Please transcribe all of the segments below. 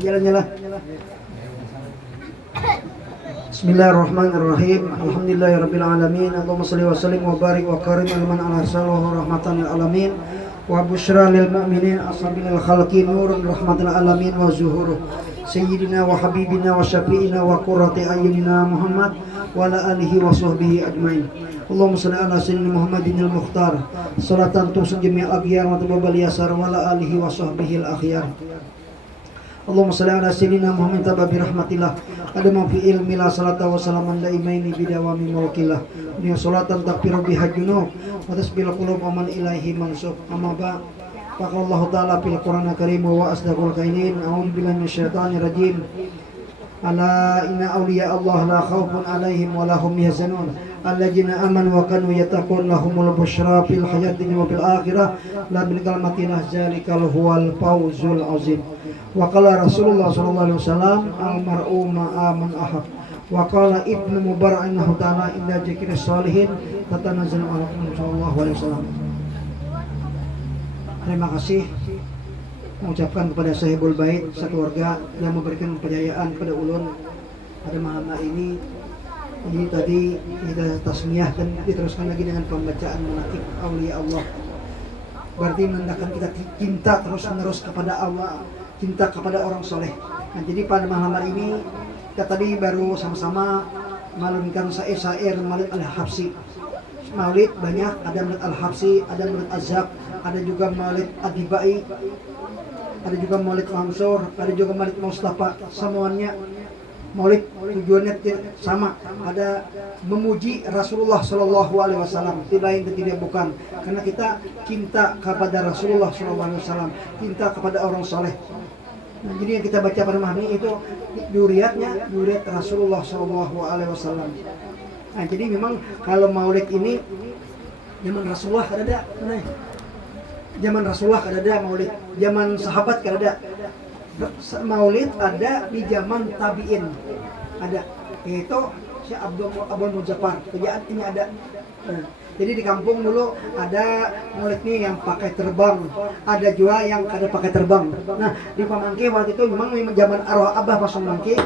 jalan-jalan. Bismillahirrahmanirrahim. Alhamdulillahirabbil alamin. Allahumma shalli wa sallim wa barik wa karim ala arsalahu rahmatan lil alamin wa busyra lil mu'minin ashabil khalqi nurun rahmatil alamin wa zuhur sayyidina wa habibina wa syafi'ina wa qurrati ayunina Muhammad wa ala alihi wa sahbihi ajmain. Allahumma shalli ala sayyidina Muhammadinil mukhtar salatan tusun jami'al aghyar wa tabal yasar wa ala alihi wa sahbihi al akhyar. Allahumma shalli ala sayyidina Muhammad tababi rahmatillah adama fi ilmi la salata wa salaman daimaini bidawami mawkillah ni salatan takfiru biha junub wa tasbil qulub aman ilaihi mansub amma ba faqallahu ta'ala fil qur'anil karim wa asdaqul qailin a'udzu billahi minasyaitonir rajim ala inna awliya Allah la khaufun alaihim wa lahum yahzanun alladzina amanu wa kanu yattaqun lahumul busyra fil hayati wa fil akhirah la bil kalmatina zalikal huwal fawzul azim. Wa qala Rasulullah sallallahu alaihi wasallam al-mar'u ma'a man ahab. Wa qala Ibnu Mubarak innahu ta'ala inda dzikri sholihin tatanazzalu alaikum sallallahu alaihi wasallam. Terima kasih mengucapkan kepada sahibul bait sekeluarga yang memberikan kepercayaan kepada ulun pada malam ini. Jadi tadi kita tasmiyah dan diteruskan lagi dengan pembacaan manaqib auliya Allah. Berarti menandakan kita cinta terus-menerus kepada Allah, cinta kepada orang soleh. Nah, jadi pada malam hari ini kita tadi baru sama-sama melunjukkan syair Maulid Al-Habsyi. Maulid banyak, ada Maulid Al-Habsyi, ada Maulid Azab, ada juga Maulid Adibai, ada juga Maulid Mansur, ada juga Maulid Mustafa. Semuanya Maulid tujuannya sama, ada memuji Rasulullah Shallallahu Alaihi Wasallam, tidak lain dan tidak bukan, karena kita cinta kepada Rasulullah Shallallahu Alaihi Wasallam, cinta kepada orang soleh. Nah, jadi yang kita baca pada malam ini itu duriatnya, duriat Rasulullah Shallallahu Alaihi Wasallam. Nah, jadi memang kalau Maulid ini zaman Rasulullah ada, zaman Rasulullah ada Maulid, zaman sahabat ada. Maulid ada di zaman tabi'in, ada, yaitu Syekh Abdul Muzaffar. Kerjaan ini ada. Jadi di kampung dulu ada maulid nih yang pakai terbang, ada juga yang kada pakai terbang. Nah di Pamangke waktu itu memang zaman arwah abah pas Pamangke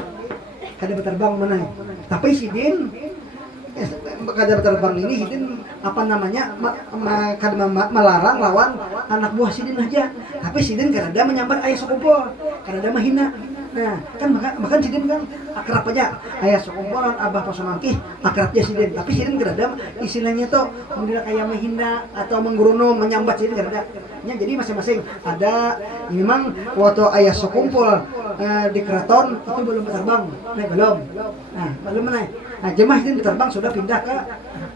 kada berterbang mana. Tapi sidin kada berterbang ini sidin apa namanya kada melarang lawan anak buah sidin aja. Tapi sidin kada menyambat ayah sekumpul, kada menghina. Nah kan bahkan sidin kan akrab aja ayah sekumpulan abah pas Mangki akrabnya sidin. Tapi sidin kada istilahnya tuh kemudian kayak menghina atau menggeruno menyambat sidin kada. Ya, jadi masing-masing ada. Memang waktu ayah sekumpul di keraton itu belum terbang, belum. Nah belum naik. Nah jemaah sidin terbang sudah pindah ke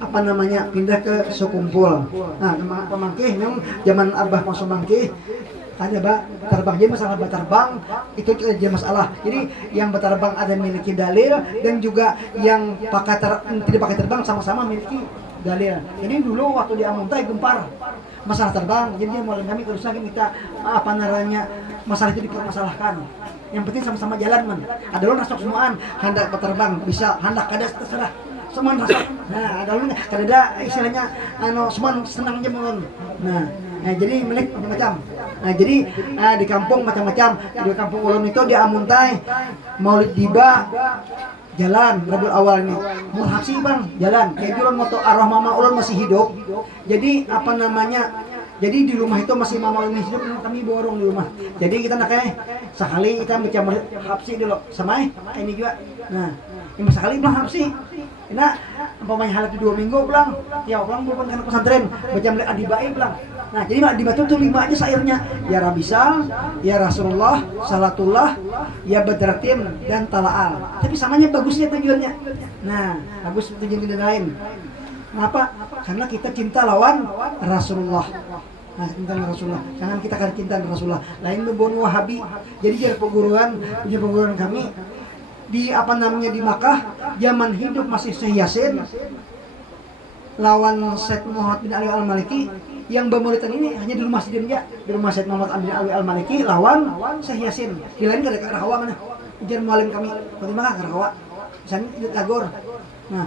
apa namanya, pindah ke sekumpul. Nah Pamangki memang zaman abah pas Mangki ada terbang. Jadi masalah terbang itu aja masalah. Jadi yang terbang ada memiliki dalil dan juga yang tidak pakai terbang sama-sama memiliki dalil. Jadi dulu waktu di Amuntai gempar masalah terbang. Jadi dia mulai kami terus lagi kita apa namanya masalah itu dipermasalahkan. Yang penting sama-sama jalan man. Ada lo rasok semuaan hendak terbang bisa, hendak kada terserah. Semua rasok. Nah, ada lo kada istilahnya semua senang aja mulun. Nah, jadi milik macam-macam. Nah, jadi di kampung macam-macam. Di kampung ulun itu di Amuntai Maulid Diba jalan Rabiul Awal ini. Maulid Habsyi bang jalan. Kayak ulun moto arwah mama ulun masih hidup. Jadi apa namanya? Jadi di rumah itu masih mama ulun hidup, kami borong di rumah. Jadi kita nakanya sekali kita baca Maulid Habsyi dulu sama ini juga. Nah, ini sekali bilang Habsyi. Nah, umpamanya halap 2 minggu pulang, ya pulang bukan kan pesantren, baca Maulid Adibai pulang. Nah, jadi Adibai itu 5 aja syairnya. Ya Rabisal, ya Rasulullah, Salatullah, ya Badratin dan Tala'al. Tapi samanya bagusnya tujuannya. Nah, bagus tujuan lain. Kenapa? Karena kita cinta lawan Rasulullah. Nah, cinta Rasulullah. Jangan kita kan cinta Rasulullah. Lain berbon Wahabi. Jadi jadi perguruan kami di apa namanya di Makkah zaman hidup masih Syekh Yasin lawan Syekh Muhammad bin Ali Al-Maliki. Yang bermulitan ini hanya di rumah sidin aja, di rumah Syekh Muhammad bin Ali Al-Maliki lawan Syekh Yasin. Di lain kada ke Rahawa mana? Ujar mualim kami. Di mana ke Rahawa? Sana di Tagor. Nah,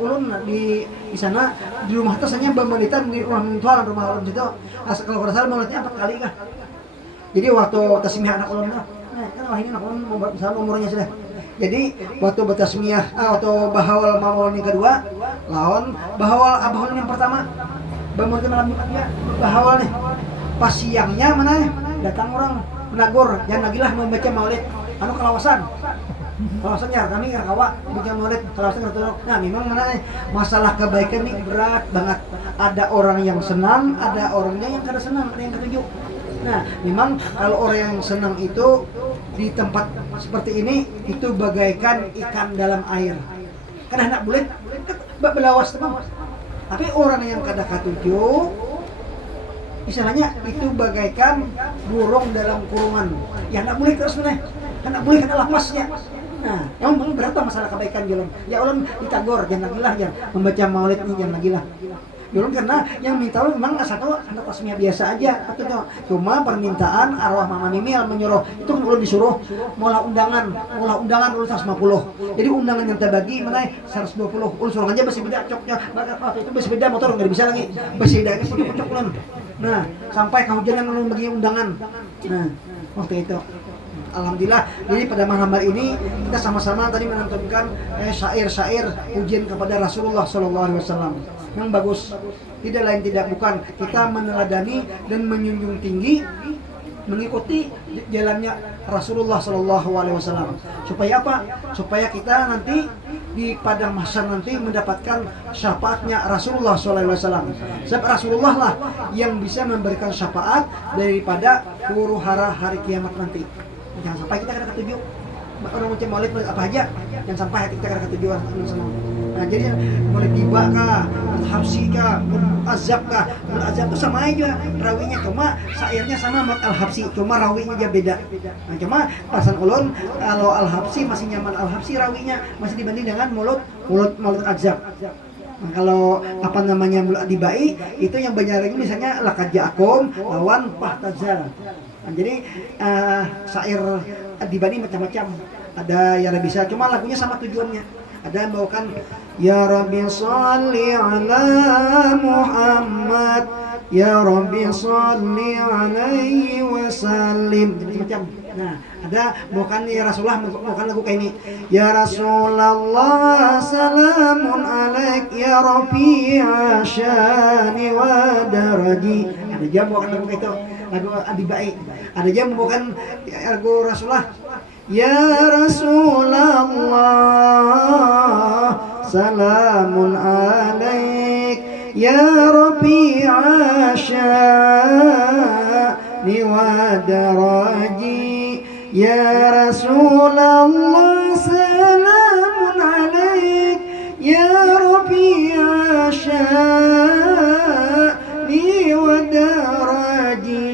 ulun di sana di rumah itu hanya bermulitan di rumah mentual rumah ulun itu. Kalau kada salah mulutnya 4 kali kah. Jadi waktu tasmiyah anak ulun nah, kan wah ini nakon misalnya umurnya sudah. Jadi waktu bertasmiyah waktu bahawal maulid yang kedua lawan bahawal abahul yang pertama bangun malam Jumatnya bahawal nih pas siangnya mana datang orang menagur yang nagilah membaca maulid anu kalawasannya kami kawa baca maulid kalawasan terus. Nah memang mana masalah kebaikan ini berat banget, ada orang yang senang ada orangnya yang kada senang, ada yang ketujuh. Nah memang kalau orang yang senang itu di tempat seperti ini itu bagaikan ikan dalam air, kan hendak boleh belawas teman. Tapi orang yang kada katujuh istilahnya itu bagaikan burung dalam kurungan, ya hendak boleh terus mana, hendak boleh kena lapasnya. Nah yang berat masalah kebaikan jalan ya ulun ditagor jangan lagilah ya membaca maulid ini jangan lagilah dulu karena yang minta memang satu anak tasmiyah biasa aja atau cuma permintaan arwah mama Mimil menyuruh itu kan ulun disuruh mulai undangan ulun 150. Jadi undangan yang terbagi mana 120 ulun suruh aja besi beda coknya waktu itu besi beda motor nggak bisa lagi besi beda itu cocok ulun. Nah sampai kehujanan ulun bagi undangan. Nah waktu itu alhamdulillah, jadi pada malam hari ini kita sama-sama tadi menontonkan syair-syair pujian kepada Rasulullah SAW yang bagus. Tidak lain tidak bukan kita meneladani dan menjunjung tinggi mengikuti jalannya Rasulullah SAW. Supaya apa? Supaya kita nanti di padang mahsyar nanti mendapatkan syafaatnya Rasulullah SAW. Sebab Rasulullah lah yang bisa memberikan syafaat daripada huru hara hari kiamat nanti. Jangan sampai kita kada ketujuh orang macam maulid apa aja, jangan sampai kita kada ketujuh. Nah jadi maulid tiba kah, al-habsi kah, azab kah, azab itu sama aja rawinya, cuma syairnya sama mat al-habsi, cuma rawinya aja beda. Nah cuma pasan ulun kalau al-habsi masih nyaman al-habsi rawinya masih dibanding dengan maulid azab. Nah, kalau apa namanya mulut dibai itu yang banyak lagi misalnya lakad ja'akum lawan fahtazal. Nah, jadi syair dibani macam-macam. Ada yang bisa, cuma lagunya sama tujuannya. Ada yang bawakan Ya Rabbi Salli ala Muhammad, Ya Rabbi Salli alaihi wasallim, macam-macam. Nah, ada bukan ya Rasulullah, bukan lagu kayak ini. Ya Rasulullah salamun alaik ya Rafi'a syani wa daraji. Ada jam bukan lagu itu, lagu adibai. Ada jam bukan lagu Rasulullah. Ya Rasulullah salamun alaik ya Rafi'a syani wa daraji. Ya Rasulullah salamun alaik ya Rafi'a syani wa daraji.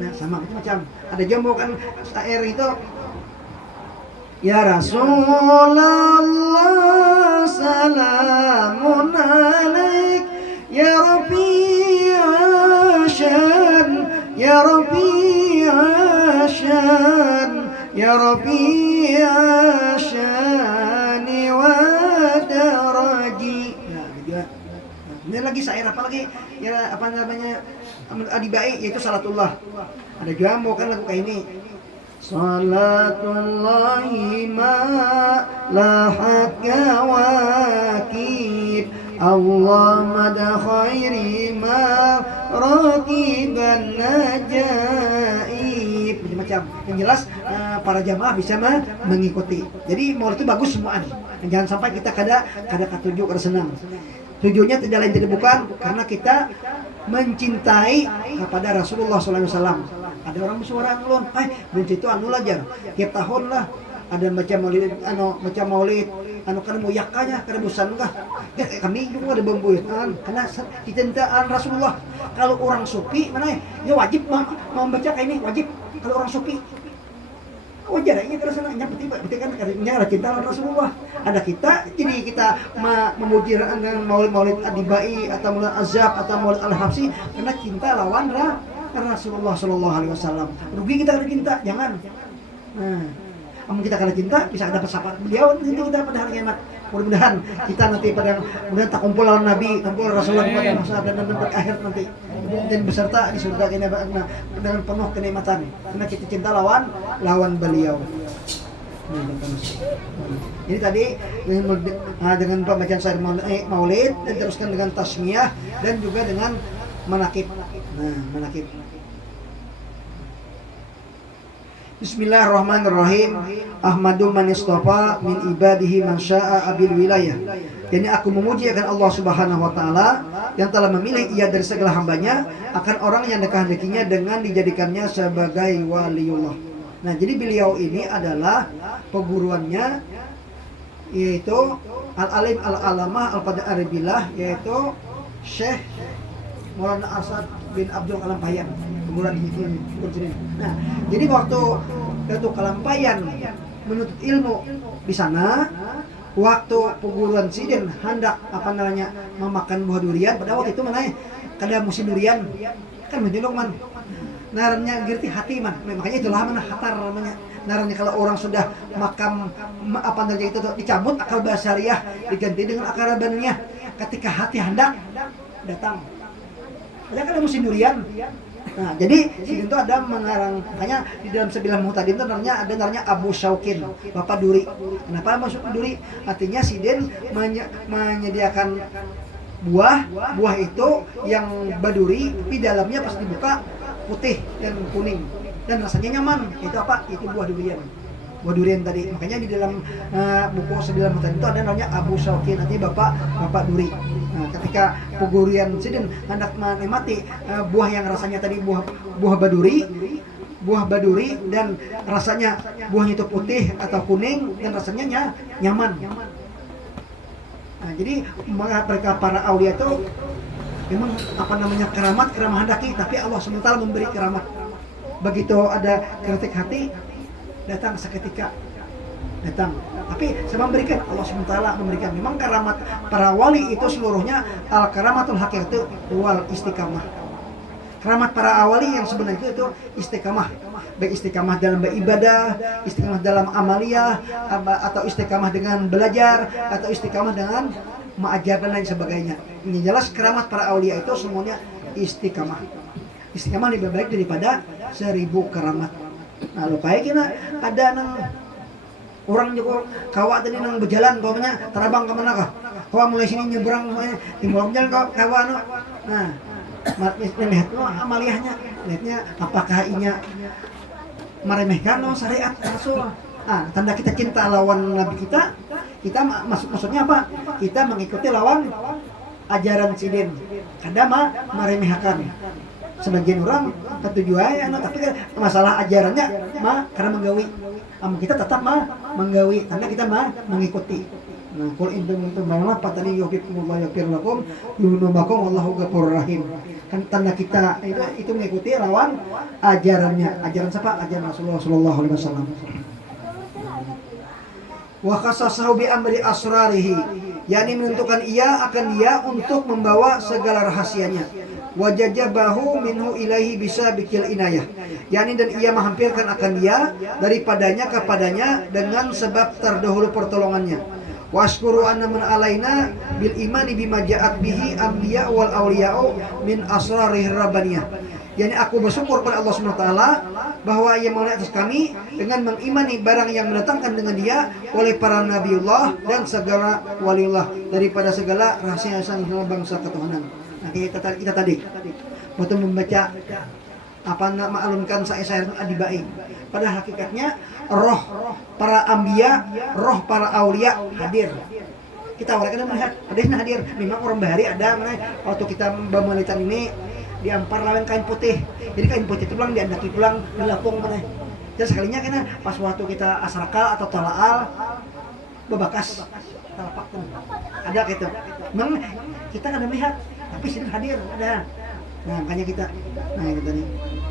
Nah sama macam ada jumbo kan syair itu Ya Rasulullah salamun alaik ya Rafi'a syan ya Rafi'a syan ya Rafi'a syani wa daraji. Nah gitu. Ini lagi syair apa lagi ya apa namanya adibai yaitu salatullah. Ada juga mau kan lagu kayak ini Salatullahi ma lahat kawakib Allah mada khairi ma rakiban najaib. Macam yang jelas para jamaah bisa mengikuti. Jadi maulid itu bagus semuaan. Jangan sampai kita kada katuju kada senang. Tujuannya tidak lain tidak bukan karena kita mencintai kepada Rasulullah SAW. Ada orang bersuara ulun, belum itu anu lah jar. Tiap tahun lah ada macam maulid, anu kan mau yakanya, kada bosan kah? Ya, kami juga ada bembuitan karena dicintaan Rasulullah. Kalau orang sufi mana ya wajib membaca kayak ini wajib. Kalau orang sufi wajar ini terus senangnya berarti kan karena ada cinta Rasulullah. Ada kita jadi kita memuji dengan maulid adibai atau maulid azab atau maulid al-habsi karena cinta lawan Rasulullah SAW. Rugi kita kada cinta, jangan. Nah, kalau kita kada cinta bisa dapat syafaat beliau nanti kita pada hari kiamat. Mudah-mudahan kita nanti pada mudah tak kumpul lawan Nabi, kumpul Rasulullah pada masa dan akhir nanti dan beserta di surga ini dengan penuh kenikmatan. Karena kita cinta lawan beliau. Ini tadi dengan pembacaan syair maulid dan teruskan dengan tasmiyah dan juga dengan manakib. Nah, manakib. Bismillahirrahmanirrahim. Ahmadu man istafa min ibadihi man syaa abil wilayah. Jadi aku memuji akan Allah Subhanahu wa taala yang telah memilih ia dari segala hambanya akan orang yang dikehendakinya dengan dijadikannya sebagai waliullah. Nah, jadi beliau ini adalah peguruannya yaitu Al-Alim Al-Alamah Al-Qadaribillah, yaitu Syekh Maulana Asad bin Abdul Kalampayan. Kemudian itu. Nah, jadi waktu Kalampayan menuntut ilmu di sana, waktu peguruan Sidin hendak memakan buah durian, pada waktu itu mana kada musim durian kan menjelok man. Naranya gerti hati man, makanya itulah mana hatar namanya. Naranya kalau orang sudah makam itu dicabut akal basariah diganti dengan akal rabaniyah. Ketika hati hendak datang. Ada kada musim durian. Nah, jadi Sidin itu ada mengarang, makanya di dalam Sabilah Muhtadin itu namanya Abu Syaukin, Bapak Duri. Kenapa masuk Duri? Artinya Sidin menyediakan buah itu yang baduri, di dalamnya pas dibuka putih dan kuning dan rasanya nyaman. Itu apa? Itu buah durian. Buah durian tadi. Makanya di dalam buku Sabilah Muhtadin itu ada namanya Abu Syaukin, artinya Bapak Duri. Nah, ketika peguruan Sidin hendak menikmati buah yang rasanya tadi buah baduri dan rasanya buahnya itu putih atau kuning dan rasanya nyaman. Nah, jadi mereka para aulia itu memang keramat hendaki, tapi Allah SWT memberi keramat. Begitu ada kritik hati datang seketika. Tapi saya memberikan, Allah SWT memberikan. Memang keramat para wali itu seluruhnya al-karamatul haqiqatu wal istiqamah. Keramat para wali yang sebenarnya itu istiqamah. Baik istiqamah dalam beribadah, istiqamah dalam amaliyah, atau istiqamah dengan belajar, atau istiqamah dengan mengajar dan lain sebagainya. Ini jelas keramat para awliya itu semuanya istiqamah. Istiqamah lebih baik daripada 1000 keramat. Nah, lupa kita ada orang juga kawa tadi nang berjalan kawanya terabang ke mana kah? Kawa mulai sini nyebrang timur jalan kawa no. Nah, lihat no amaliyahnya, lihatnya apakah inya meremehkan no syariat Rasul. Ah, tanda kita cinta lawan Nabi kita maksudnya apa? Kita mengikuti lawan ajaran Sidin. Kadang meremehkan. Sebagian orang ketujuan, tapi masalah ajarannya karena menggawi. Kita tetap menggawi, karena kita mengikuti. Nah, qul in kuntum ma'ana fatani yuhibbukumullahu yaghfir lakum dhunubakum wallahu ghafurur rahim. Kan tanda kita itu mengikuti lawan ajarannya. Ajaran siapa? Ajaran Rasulullah sallallahu alaihi wasallam. Wa khassasahu bi amri asrarihi, yakni menentukan ia untuk membawa segala rahasianya. Wajajabahu minhu ilaihi bisa bikil inayah, yakni dan ia menghampirkan akan dia daripadanya kepadanya dengan sebab terdahulu pertolongannya. Waskuru anna man alaina bil imani bima ja'at bihi anbiya wal awliya'u min asrarih rabbaniyah. Yani aku bersyukur pada Allah SWT bahwa ia mau atas kami dengan mengimani barang yang mendatangkan dengan dia oleh para nabiullah dan segala waliullah daripada segala rahasia bangsa ketuhanan. Nah, kita tadi waktu membaca maklumkan syair Adibai, pada hakikatnya roh para ambiya, roh para aulia hadir. Kita awalnya melihat hadir. Memang orang bahari ada waktu kita memelitan ini diampar lawan kain putih. Jadi kain putih itu pulang diandaki pulang dilapung mana. Jadi sekalinya kena pas waktu kita asrakal atau talaal bebakas talapak ada gitu. Memang kita kan melihat, tapi sini hadir ada. Nah, makanya kita itu tadi.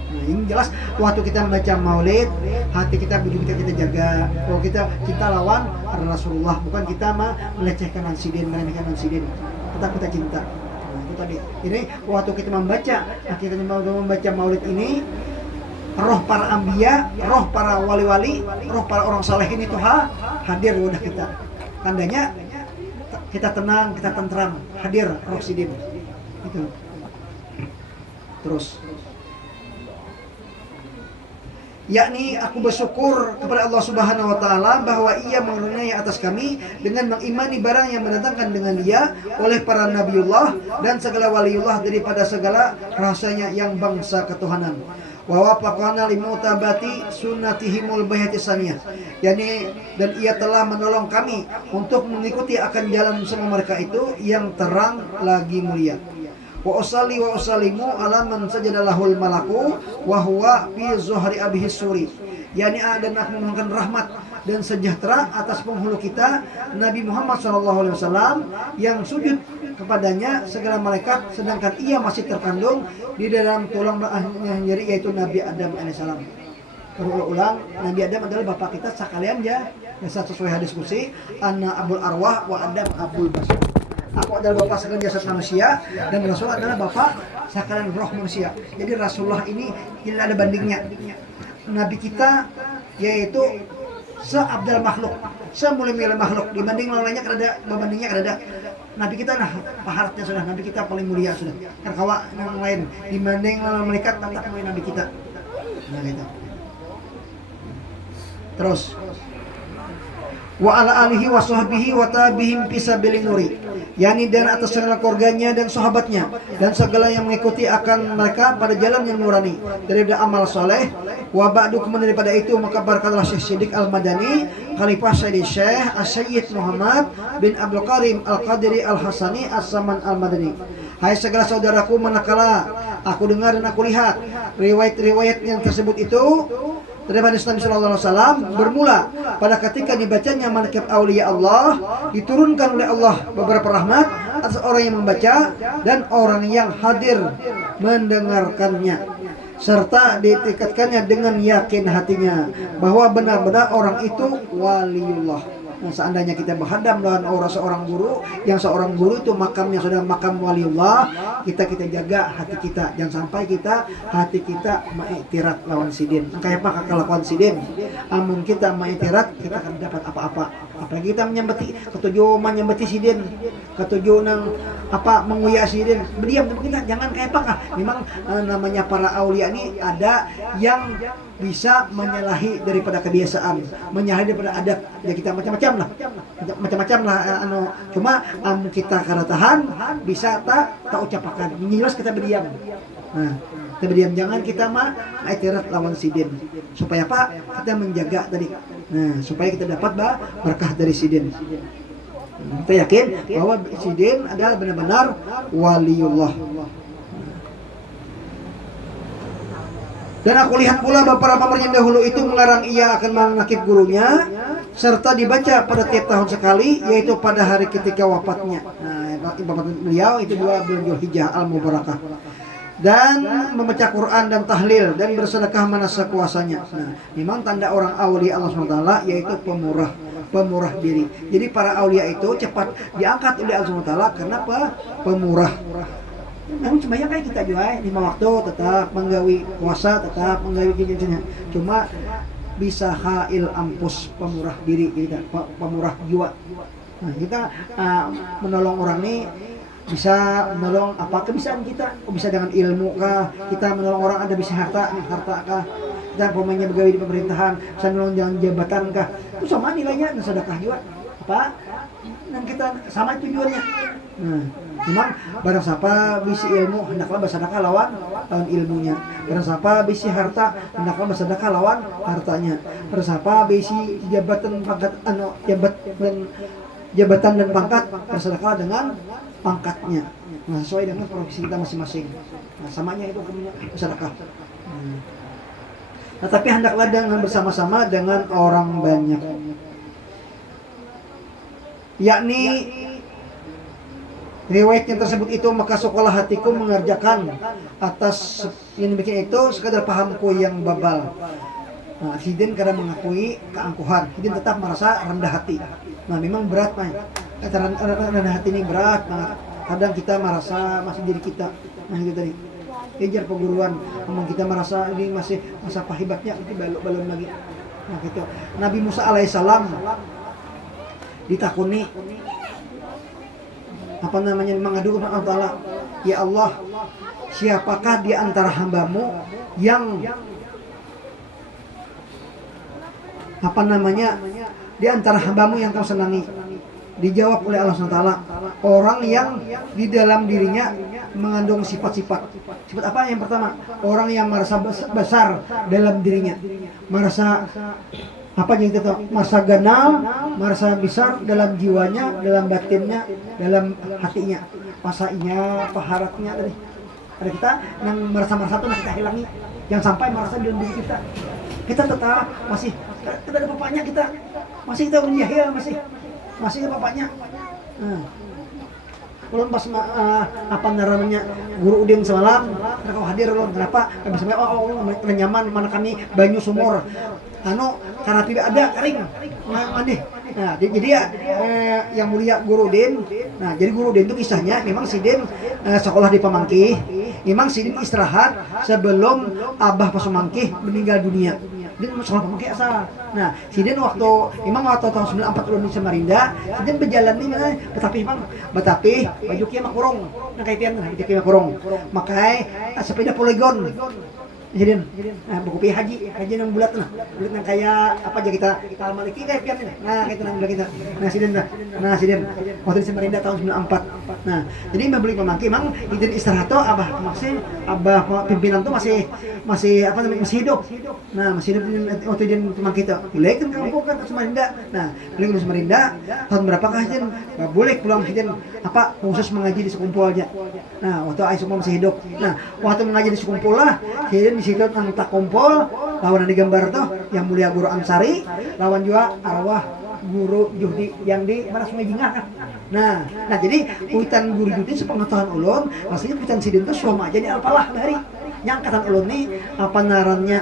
Nah, ini jelas waktu kita membaca maulid, hati kita kita jaga. Kalau kita lawan Rasulullah, bukan kita melecehkan Sidin, meremehkan Sidin. Tetap kita cinta. Nah, itu tadi. Jadi waktu kita membaca maulid ini, roh para ambiya, roh para wali-wali, roh para orang salehin itu hadir udah kita. Tandanya kita tenang, kita tentram, hadir roh sidin. Itu. Terus yakni aku bersyukur kepada Allah Subhanahu wa taala bahwa Ia mengaruniai atas kami dengan mengimani barang yang mendatangkan dengan Dia oleh para nabiullah dan segala waliullah daripada segala rahasianya yang bangsa ketuhanan. Wa wafaqana limutabati sunnatihimul bayati saniyah. Yani dan Ia telah menolong kami untuk mengikuti akan jalan semua mereka itu yang terang lagi mulia. Wa usalli wa usallimu ala man sajadalahul malaku wa huwa fi zuhri abihi suri. Yani dan aku memohonkan rahmat dan sejahtera atas penghulu kita Nabi Muhammad SAW yang sujud kepadanya segala malaikat sedangkan ia masih terkandung di dalam tulang belakangnya sendiri yaitu Nabi Adam alaihissalam. Berulang-ulang, Nabi Adam adalah bapak kita sekalian ya. Sesuai hadis qudsi, ana abul arwah wa Adam abul basar. Aku adalah bapak sekalian jasad manusia dan Rasul adalah bapak sekalian roh manusia. Jadi Rasulullah ini tidak ada bandingnya. Nabi kita yaitu seabdal makhluk, semulia makhluk dibanding lainnya kada berbandingnya kada ada. Nabi kita nah paharatnya sudah, Nabi kita paling mulia sudah. Karena yang lain dibanding malaikat tetap mulia Nabi kita. Nah gitu. Terus wa ala alihi wa sahbihi wa tabihim fisabilin nuri. Yani dan atas segala keluarganya dan sahabatnya dan segala yang mengikuti akan mereka pada jalan yang nurani daripada amal soleh. Wa ba'du kemudian daripada itu maka berkatalah Syekh Siddiq Al-Madani Khalifah Sayyidi Syekh As-Sayyid Muhammad bin Abdul Karim Al-Qadiri Al-Hasani As-Saman Al-Madani. Hai segala saudaraku, manakala aku dengar dan aku lihat riwayat-riwayat yang tersebut itu daripada Nabi Sallallahu Alaihi Wasallam bermula pada ketika dibacanya manaqib aulia Allah, diturunkan oleh Allah beberapa rahmat atas orang yang membaca dan orang yang hadir mendengarkannya, serta ditingkatkannya dengan yakin hatinya bahwa benar-benar orang itu waliullah. Nah, seandainya kita berhadap dengan seorang guru, yang seorang guru itu makamnya sudah makam waliullah, kita jaga hati kita, jangan sampai hati kita mengiktirat lawan sidin. Kayak apa kakak lawan sidin? Amun kita mengiktirat, kita akan dapat apa-apa. Apalagi kita menyambeti sidin, ketujuh nang menguya sidin, berdiam kita, jangan kayak apa kah? Memang namanya para aulia ini ada yang bisa menyalahi daripada kebiasaan, menyalahi daripada adat. Ya kita macam-macam lah, cuma kita kada tahan bisa tak ucapakan, menyilas kita berdiam. Nah, kita berdiam, jangan kita itirat lawan sidin. Supaya apa? Kita menjaga tadi. Nah, supaya kita dapat berkah dari sidin. Kita yakin bahwa sidin adalah benar-benar waliullah. Dan aku lihat pula beberapa yang dahulu itu mengarang ia akan menakib gurunya, serta dibaca pada tiap tahun sekali, yaitu pada hari ketika wafatnya. Nah, wafatnya beliau itu 2 bulan Dzulhijjah al-Mubarakah. Dan membaca Quran dan tahlil dan bersedekah mana sekuasanya. Nah, memang tanda orang aulia Allah SWT yaitu pemurah diri. Jadi para aulia itu cepat diangkat oleh Allah SWT karena pemurah. Namun sebanyak kayak kita juga 5 waktu tetap menggawi puasa, tetap menggawi kejinya. Cuma bisa hail ampus, pemurah diri kita, pemurah jiwa. Nah, kita menolong orang ini bisa menolong apa kebisaan kita. Bisa dengan ilmu kah? Kita menolong orang ada bisa harta kah? Kita pemainnya begawi di pemerintahan, bisa menolong dengan jabatan kah? Itu sama nilainya, dan sedekah juga. Apa? Dan kita sama tujuannya. Nah, memang barang siapa bisi ilmu hendaklah bersedekah lawan ilmunya. Barang siapa bisi harta hendaklah bersedekah lawan hartanya. Barang siapa bisi jabatan dan pangkat bersedekah dengan pangkatnya. Nah, sesuai dengan profesi kita masing-masing. Nah, samanya itu bersedekah. Nah, tapi hendaklah dengan bersama-sama dengan orang banyak. Yakni riwayat yang tersebut itu, maka sekolah hatiku mengerjakan atas yang demikian itu sekadar pahamku yang babal. Nah, Hidin kadang mengakui keangkuhan, Hidin tetap merasa rendah hati. Nah, memang berat, rendah hati ini berat banget. Kadang kita merasa masih diri kita. Nah, itu tadi. Kejar perguruan, namun kita merasa ini masih masa pahibatnya, itu balon lagi. Nah, gitu. Nabi Musa alaihissalam ditakuni apa namanya mengadu kepada Allah Ta'ala, ya Allah, siapakah di antara hambamu yang apa namanya di antara hambamu yang kau senangi? Dijawab oleh Allah SWT, orang yang di dalam dirinya mengandung sifat-sifat. Sifat apa yang pertama? Orang yang merasa besar dalam dirinya, merasa apa yang kita tahu, merasa ganal, merasa besar dalam jiwanya, dalam batinnya, dalam hatinya, pasainya, paharatnya dari ada kita yang merasa itu kita hilangi, yang sampai merasa dalam diri kita tetap masih tidak ada bapaknya, kita masih kita jahil, masih ada bapaknya. Ulun pas apa namanya guru udin semalam kau hadir ulun, kenapa kami sampai nyaman mana kami banyu sumur karena tidak ada kering mandi. Nah jadi yang mulia guru udin, nah jadi guru udin itu kisahnya memang si Din sekolah di Pamangkih, memang si Din istirahat sebelum abah Pasumangkih meninggal dunia. Dia sekolah Pamangkih asal. Nah, si Den waktu tahun 94 ulun di Samarinda, si Den berjalan nih mana Betapi baju kia mah kurung. Nah kaitian baju kia mah kurung. Makai sepeda poligon. Jadi buku haji yang bulat yang kayak apa aja kita Maliki kayak pian ini. Nah, kita nang kita. Nah, si Den waktu di Samarinda tahun 94. Nah, jadi mbak beli Pamangkih emang izin istirahat tuh abah pimpinan tuh masih apa namanya masih hidup. Nah, masih hidup waktu izin Pamangkih tuh. Boleh kan kampung kan ke Samarinda. Nah, beli ke Samarinda tahun berapakah izin? Nggak boleh pulang izin apa khusus mengaji di sekumpul aja. Nah, waktu Aisyah masih hidup. Nah, waktu mengaji di sekumpul lah, izin di situ tak kumpul lawan di gambar tuh yang mulia guru Ansari lawan juga arwah guru Juhdi yang di mana Sungai Jingah kan. Nah jadi kuitan guru Juhdi sepengetahuan ulun maksudnya kuitan sidin tuh suama aja di Alpalah dari yang katan ulun nih apa narannya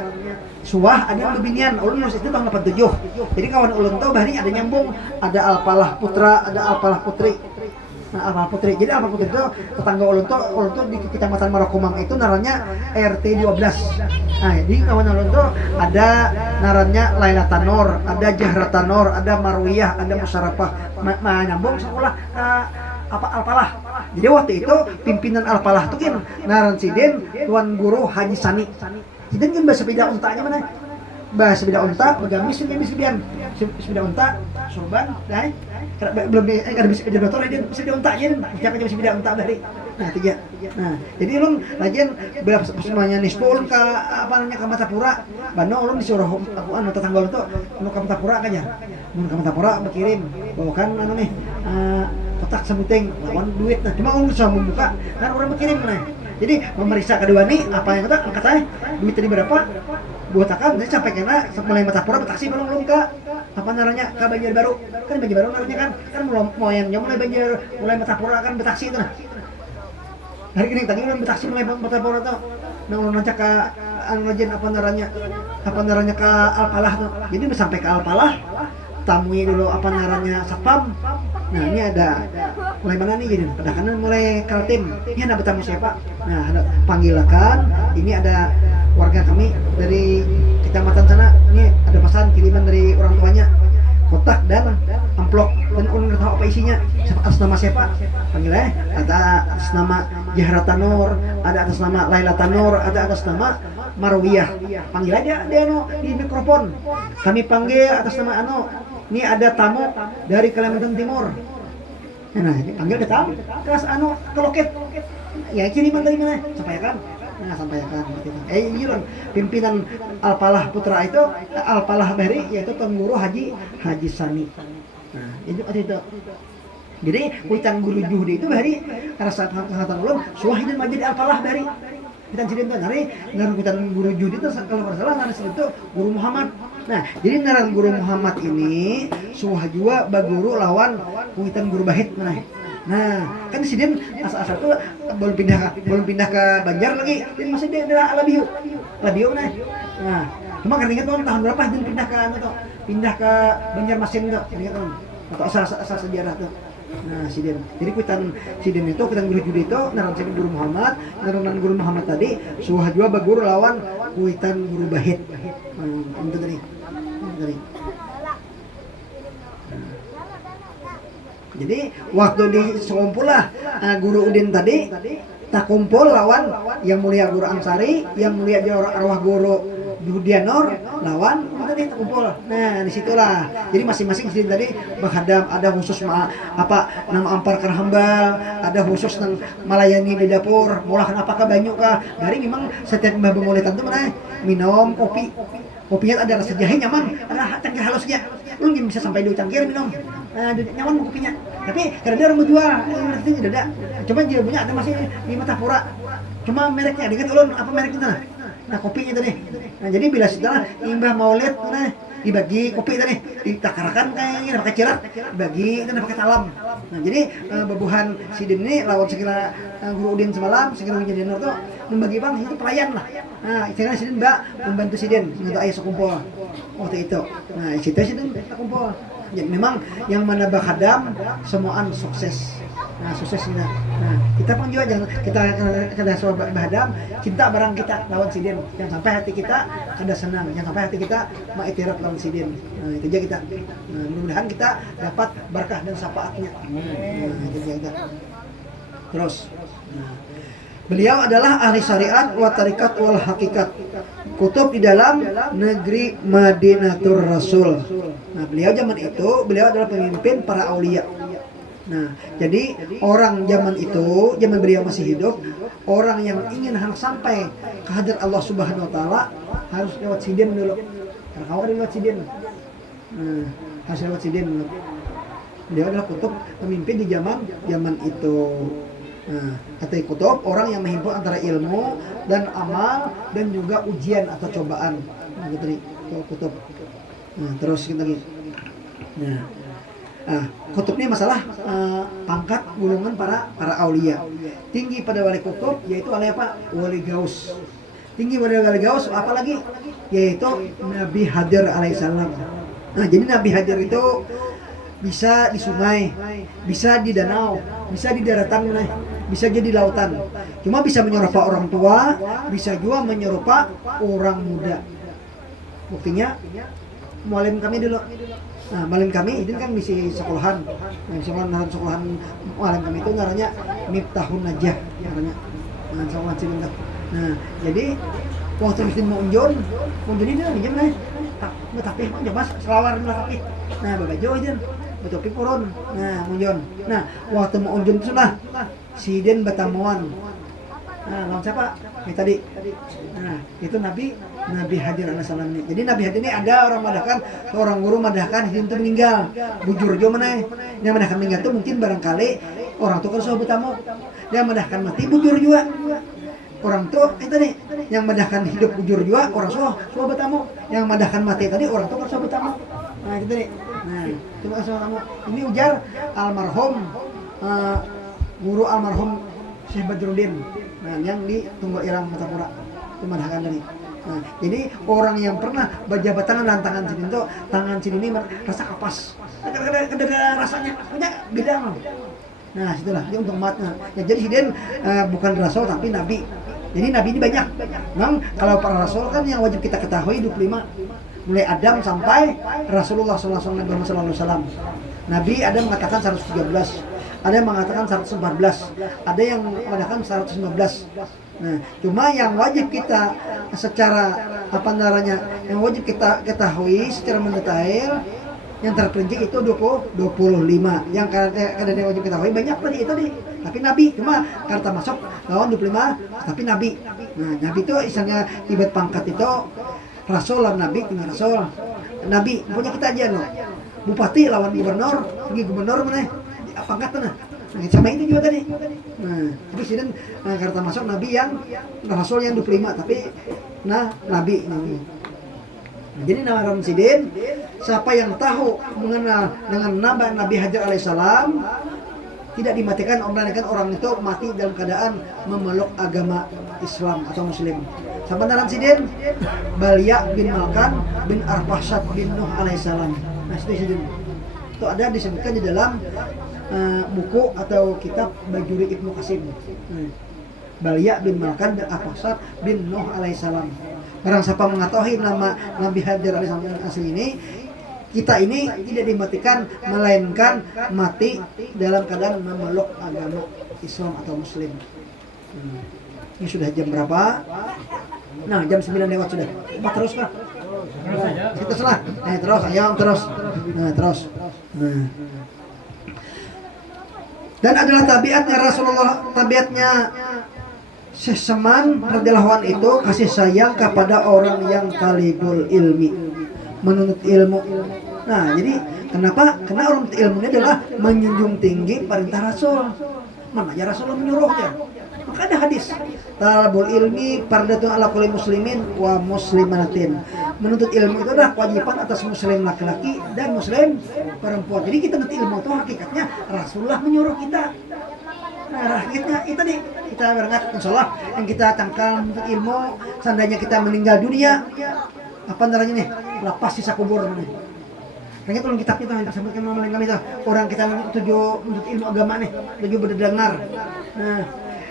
suah ada yang bebinian ulun nulis itu tahun 87. Jadi kawan ulun tuh bahari ada nyambung, ada Alpalah Putra, ada Alpalah Putri. Nah, Alpalah Putri. Jadi Alpalah Putri itu tetangga ulun tuh di Kecamatan Marakumang itu naranya RT 12. Nah, jadi kawan ulun tuh ada naranya Laila Tanor, ada Jahra Tanor, ada Marwiyah, ada Musyarafah. Nyambung sekolah apa Alpalah. Jadi waktu itu pimpinan Alpalah tuh kan naran Sidin Tuan Guru Haji Sani. Sidin kan bahasa sepeda untanya mana? Bahasa sepeda unta, begamis kemudian sepeda unta, sorban, dah. Belum ada sepeda motor aja sepeda unta aja, jangan jadi sepeda unta dari. Nah, tiga. Nah, jadi ulun lagian berapa semuanya nispul ke apa namanya ke Matapura. Bandung ulun disuruh aku tetangga ulun tuh mau ke Matapura aja. Mau ke Matapura berkirim bawakan nih kotak sebuting lawan duit. Nah, cuma ulun bisa membuka kan orang berkirim nah. Jadi memeriksa kedua nih apa yang kata saya duit tadi berapa? Buat akan nanti sampai kena mulai Matapura betaksi belum ke apa naranya ke Banjarbaru kan Banjarbaru naranya kan mau yang mulai Matapura kan betaksi itu nah hari ini tadi kan betaksi mulai Matapura tuh nang nanti ke anjin apa naranya ke Alpalah tuh jadi sampai ke Alpalah tamui dulu apa naranya satpam. Nah ini ada mulai mana nih jadi pada kanan mulai Kaltim ini ada bertamu siapa? Nah ada panggilakan ini ada warga kami dari kecamatan sana, ini ada pesan kiriman dari orang tuanya kotak dan amplop dan ulun nggak tahu apa isinya atas nama siapa panggilnya ada atas nama Jahra Tanor, ada atas nama Laila Tanor, ada atas nama Marwiyah panggilnya dia di mikrofon kami panggil atas nama ini ada tamu dari Kalimantan Timur. Nah panggil ke tamu kelas ke loket ya kiriman dari mana sampaikan. Nah, sampaikan gitu. Pimpinan Alpalah Putra itu Alpalah Beri yaitu Tuan Guru Haji Sani. Nah, itu. Jadi kuitan guru Juhdi itu Beri karena saat hatan ulun suahidin majid Alpalah Beri. Kita cerita nari ngaran kuitan guru Juhdi itu kalau enggak salah ngaran itu Guru Muhammad. Nah, jadi ngaran Guru Muhammad ini suah juga baguru lawan kuitan Guru Bahit mana. Nah, kan si Din asal-asal tuh belum pindah ke Banjar lagi. Din masih di daerah Labiu nah. Nah, cuma kan ingat tahun berapa Din pindah ke Banjarmasin tuh. Ingat kan? Atau asal sejarah tuh. Nah, si Din. Jadi kuitan si Din itu kuitan guru Judi itu naran Guru Muhammad, naran Guru Muhammad tadi suah jua baguru lawan kuitan Guru Bahit. Itu tadi. Jadi waktu di sekumpul lah Guru Udin tadi tak kumpul lawan yang mulia Guru Ansari, yang mulia arwah Guru Budianor lawan tadi tak kumpul. Nah disitulah. Jadi masing-masing sini tadi menghadam, ada khusus nama ampar kerhambal, ada khusus nang melayani di dapur, mulah apakah banyak kah. Dari memang setiap mbah bemulitan itu mana minum kopi. Kopinya ada rasa jahe nyaman, ada cangkir halusnya. Lu bisa sampai 2 cangkir minum. Nyaman kopinya. Tapi karena dia orang menjual, itu tidak ada. Cuma dia punya ada masih di Matapura. Cuma mereknya, dengan ulun apa mereknya? Nah kopinya tadi. Nah jadi bila setelah imbah maulid, dibagi kopi tadi, ditakarakan kayaknya pakai cirak, dibagi itu pakai talam. Nah jadi bebuhan Sidin ini lawan sekira Guru Udin semalam, sekira menjadi Nur tuh membagi bang itu pelayan lah. Nah sekira Sidin mbak membantu Sidin untuk ayah sekumpul waktu itu. Nah situ Sidin tak kumpul. Jadi memang yang menambah khadam semuaan sukses. Nah sukses ini. Nah kita pun juga jangan kita sobat bahadam cinta barang kita lawan Sidin. Jangan sampai hati kita ada senang. Jangan sampai hati kita ma'itirat lawan Sidin. Nah itu aja kita. Nah, mudah-mudahan kita dapat berkah dan syafaatnya. Nah itu aja kita. Terus. Nah, beliau adalah ahli syariat wa tarikat wal hakikat. Kutub di dalam negeri Madinatul Rasul. Nah, beliau zaman itu beliau adalah pemimpin para aulia. Nah, jadi orang zaman itu, zaman beliau masih hidup, orang yang ingin sampai ke hadirat Allah Subhanahu wa taala harus lewat Sidin dulu. Karena kau lewat Sidin. Nah, harus lewat Sidin dulu. Beliau adalah kutub pemimpin di zaman itu. Nah, kata kutub orang yang menghimpun antara ilmu dan amal dan juga ujian atau cobaan. Nah, gitu nih, kutub. Nah, terus kita lagi. Nah, kutub ini masalah pangkat golongan para aulia. Tinggi pada wali kutub yaitu wali apa? Wali gaus. Tinggi pada wali gaus apa lagi? Yaitu Nabi Hadir alaihissalam. Nah, jadi Nabi Hadir itu bisa di sungai, bisa di danau, bisa di daratan, bisa jadi lautan. Cuma bisa menyerupa orang tua, bisa juga menyerupa orang muda. Buktinya mualim kami dulu. Nah, mualim kami itu kan misi sekolahan. Nah, sekolahan mualim kami itu namanya Miftahun Najah namanya. Nah, sekolahan Cilindak. Nah, jadi waktu mesti mau unjun ini dia minjem nih. Tapi coba selawar tapi. Nah, babajo aja. Betul purun. Nah, unjun. Nah, waktu mau unjun itu sudah Sidin Batamuan. Nah, lawan siapa? Ini tadi. Nah, itu Nabi Hadir alaihissalam ini. Jadi Nabi Hadir ini ada orang madahkan, seorang guru madahkan Sidin itu meninggal. Bujur jo mana? Yang madahkan meninggal itu mungkin barangkali orang itu kan sudah bertamu. Yang madahkan mati bujur juga. Orang tuh itu nih yang madahkan hidup bujur juga orang sudah bertamu. Yang madahkan mati tadi orang tuh kan sudah bertamu. Nah, itu nih. Nah, terima kasih kamu. Ini ujar almarhum guru almarhum Syekh Badruddin. Nah, yang di Tunggul Irang Matapura. Itu madahkan tadi. Nah, jadi orang yang pernah berjabat tangan dan tangan sini itu tangan sini ini rasa kapas. Ada rasanya punya beda loh. Nah, situlah dia untuk matnya. Ya, jadi Sidin bukan rasul tapi nabi. Jadi nabi ini banyak. Memang kalau para rasul kan yang wajib kita ketahui 25. Mulai Adam sampai Rasulullah SAW. Nabi ada mengatakan 113. Ada yang mengatakan 114, ada yang mengatakan 115. Nah, cuma yang wajib kita secara yang wajib kita ketahui secara mendetail, yang terperinci itu 25. Yang kadang yang wajib ketahui banyak tadi itu nih. Tapi Nabi cuma kata masuk lawan 25, tapi Nabi. Nah, Nabi itu misalnya ibarat pangkat itu Rasul lawan Nabi, tinggal Rasul. Nabi punya kita aja loh. Bupati lawan gubernur, pergi gubernur mana? Pangkat mana? Nah, sama itu juga tadi. Nah, tapi Sidin kata masuk Nabi yang Rasul yang 25, tapi Nabi. Nah, jadi nama Ram Sidin, siapa yang tahu mengenal dengan nama Nabi Hajar alaihissalam tidak dimatikan, melainkan orang itu mati dalam keadaan memeluk agama Islam atau Muslim. Siapa Ram Sidin? Balia bin Malkan bin Arfahsad bin Nuh alaihissalam. Nah, itu Sidin. Itu ada disebutkan di dalam buku atau kitab Bajuri Ibnu Qasim. Balia bin Malkan bin Arfahsad bin Nuh alaihissalam. Barang siapa mengetahui nama Nabi Hadir alaihissalam asli ini, kita ini tidak dimatikan, melainkan mati dalam keadaan memeluk agama Islam atau Muslim. Ini sudah jam berapa? Nah, jam 9 lewat sudah. Terus Pak. Kita salah. Terus, ayo terus. Nah, terus. Nah. Dan adalah tabiatnya Rasulullah, tabiatnya Syekh Saman radhiyallahu anhu itu kasih sayang kepada orang yang talibul ilmi, menuntut ilmu. Nah, jadi kenapa? Karena orang menuntut ilmu ini adalah menjunjung tinggi perintah Rasul. Mana ya Rasulullah menyuruhnya? Maka ada hadis, talabul ilmi fardatun ala kulli muslimin wa muslimatin. Menuntut ilmu itu adalah kewajiban atas muslim laki-laki dan muslim perempuan. Jadi kita menuntut ilmu itu hakikatnya Rasulullah menyuruh kita. Nah, rakyatnya itu nih, kita berangkat insyaallah yang kita tangkal menuntut ilmu, seandainya kita meninggal dunia, apa namanya nih, lepas sisa kubur nih. Kayaknya kalau kitabnya tuh yang disebutkan meninggal itu, orang kita tujuh menuntut ilmu agama nih, tujuh berdengar. Nah,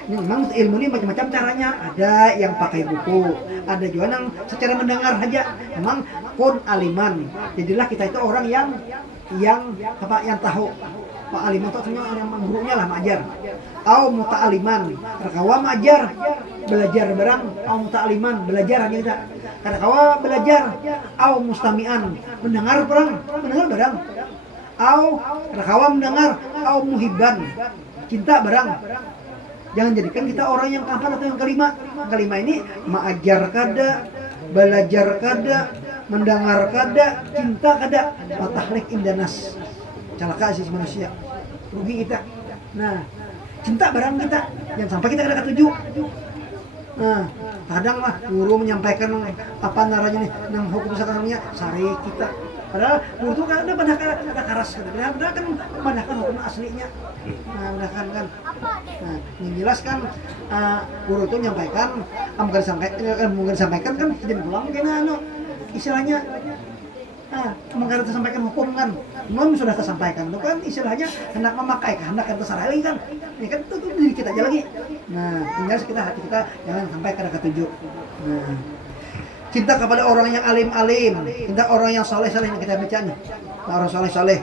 ini memang ilmu ini macam-macam caranya. Ada yang pakai buku, ada juga yang secara mendengar aja. Memang kun aliman. Jadilah kita itu orang yang tahu. Pak aliman itu artinya yang gurunya lah mengajar. Au muta'aliman, rakawa mengajar, belajar barang. Au muta'aliman, belajar aja kita. Rakawa belajar. Au mustami'an, mendengar barang. Au rakawa mendengar. Au muhibban, cinta barang. Jangan jadikan kita orang yang keempat atau yang kelima. Yang kelima ini mengajar kada, belajar kada, mendengar kada, cinta kada, patahlik indanas. Celaka sih manusia, rugi kita. Nah, cinta barang kita, jangan sampai kita kada ketujuh. Nah, kadang lah guru menyampaikan apa naranya nih, nang hukum sekarangnya sari kita. Padahal guru itu kan ada karas, padahal kan memandahkan hukum aslinya. Nah, memandahkan kan. Nah, yang jelas kan guru itu menyampaikan, mungkin disampaikan kan jadi pulang kena istilahnya. Nah, mungkin disampaikan hukum kan, belum sudah tersampaikan itu kan istilahnya hendak memakai, hendak terserah lagi kan. Ini kan itu diri kita aja lagi. Nah, tinggal kita hati kita jangan sampai kada ketujuh. Nah, cinta kepada orang yang alim-alim, cinta orang yang soleh-soleh yang kita baca nih, orang soleh-soleh,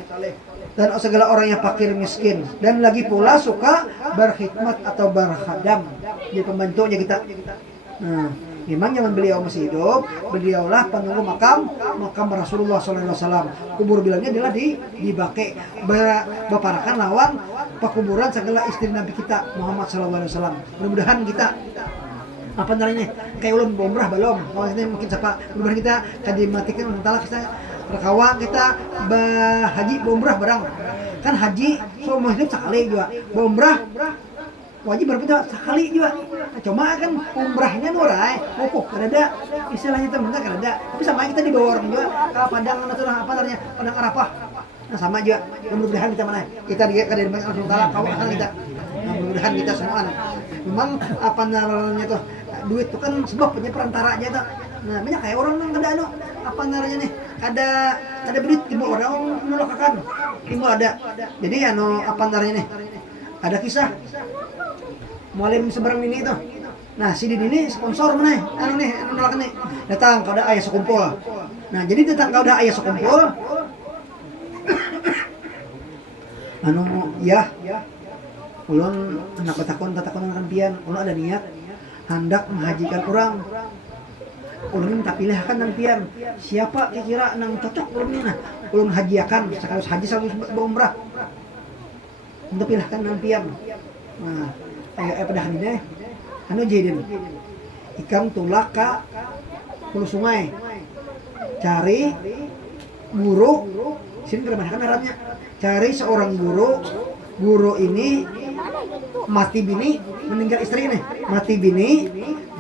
dan segala orang yang fakir miskin, dan lagi pula suka berkhidmat atau berkhadam, jadi pembantunya kita. Nah, memang zaman beliau masih hidup, beliaulah penunggu makam Rasulullah SAW. Kubur beliaunya adalah dipakai berparakan lawan pekuburan segala istri Nabi kita Muhammad SAW. Mudah-mudahan kita apa namanya kayak ulun umrah belum, maksudnya mungkin siapa mudah-mudahan kita akan dimatikan Allah Taala kita rekawa kita haji umrah barang kan haji seumur hidup sekali juga umrah wajib berpindah sekali juga. Nah, cuma kan umrahnya nurai pupuk ada istilahnya teman kan ada, tapi sama kita dibawa orang juga ke padang apa namanya padang Arafah. Nah, sama juga mudah-mudahan kita mana kita di Allah Taala kawan kita. Nah, mudah-mudahan kita semua memang apa namanya tuh duit itu kan sebabnya perantaranya tuh. Nah, banyak kayak orang yang kada apa namanya nih ada duit timbul orang menolakkan timbul ada. Jadi apa namanya nih ada kisah mualim seberang ini tuh. Nah, si Didi ini sponsor mana nih nolak nih datang kada ayah sekumpul. Nah, jadi datang kada ayah sekumpul ya ulun anak takon akan pian ulun ada niat hendak menghajikan orang. Ulun minta pilihkan nang pian siapa kira-kira nang cocok ulun ini nah ulun hajiakan sekaligus haji sekaligus berumrah untuk pilihkan nang pian. Nah, pada hari ini jadin ikan tulak ke hulu sungai cari guru sini kebanyakan Arabnya cari seorang guru ini mati bini meninggal istri nih mati bini